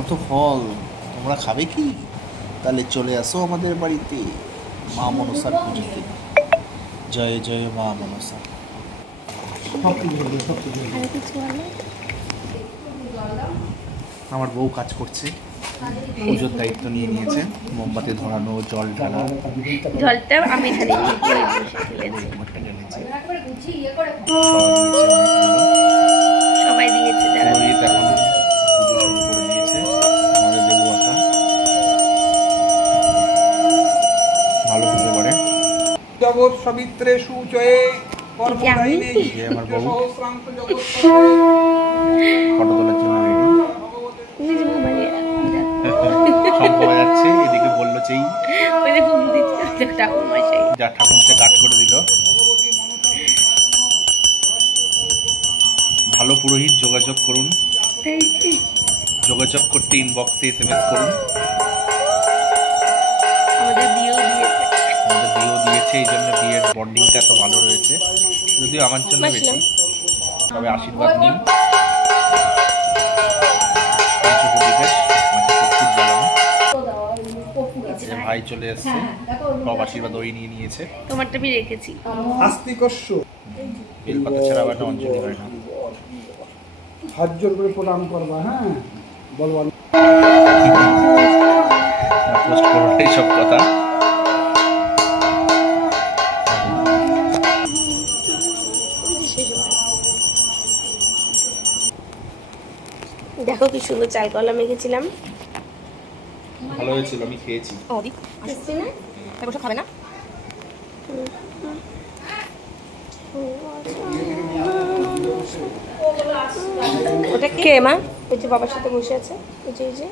কত ফল, তোমরা খাবে কি? তাহলে চলে আসো আমাদের বাড়িতে মা মনসার পুজোতে। জয় জয় মা মনসা। আমার বউ কাজ করছে, পুজোর দায়িত্ব নিয়ে নিয়েছেন। মোমবাতি ধরানো, জল ঢালা। জলটা আমি ঢালিনি, সবাই দিয়েছে যারা এখন পুজো শুরু করে দিয়েছে। আমাদের দেবু আকা ভালো পুজো করে। জগৎ সবিত্রে সুচয়ে পর্বদায়িনে আমার বউ সহস্রাংশ জগৎ ফটো তোলার জন্য রেডি। শঙ্খ বাজাচ্ছে, এদিকে বললো চেই যা ঠাকুরকে গাট করে দিল। ভালো পুরোহিত যোগাযোগ করুন, যোগাযোগ করতে ইনবক্সে SMS করুন। আমাদের বিয়েও দিয়েছে, এই জন্য বিয়ের বন্ডিংটা এত ভালো রয়েছে, যদিও আমার জন্য বেশি। তবে আশীর্বাদ নিন। ভাই চলে এসছে, সব আশীর্বাদ ওই নিয়ে নিয়েছে। তোমারটা আমি রেখেছি। আস্তিকস্য বেলপাতা ছাড়া আবার অঞ্জলি হয় না। হাত জোর করে প্রণাম করবা। হ্যাঁ বলবা পোস্ট করবো এইসব কথা। দেখো কি সুন্দর চাল কলা মেখেছিলাম, ভালো হয়েছিল, আমি খেয়েছি। আসছে না তারপর খাবে না। ওটা কে মা? ওই যে বাবার সাথে বসে আছে, ওই যে এই যে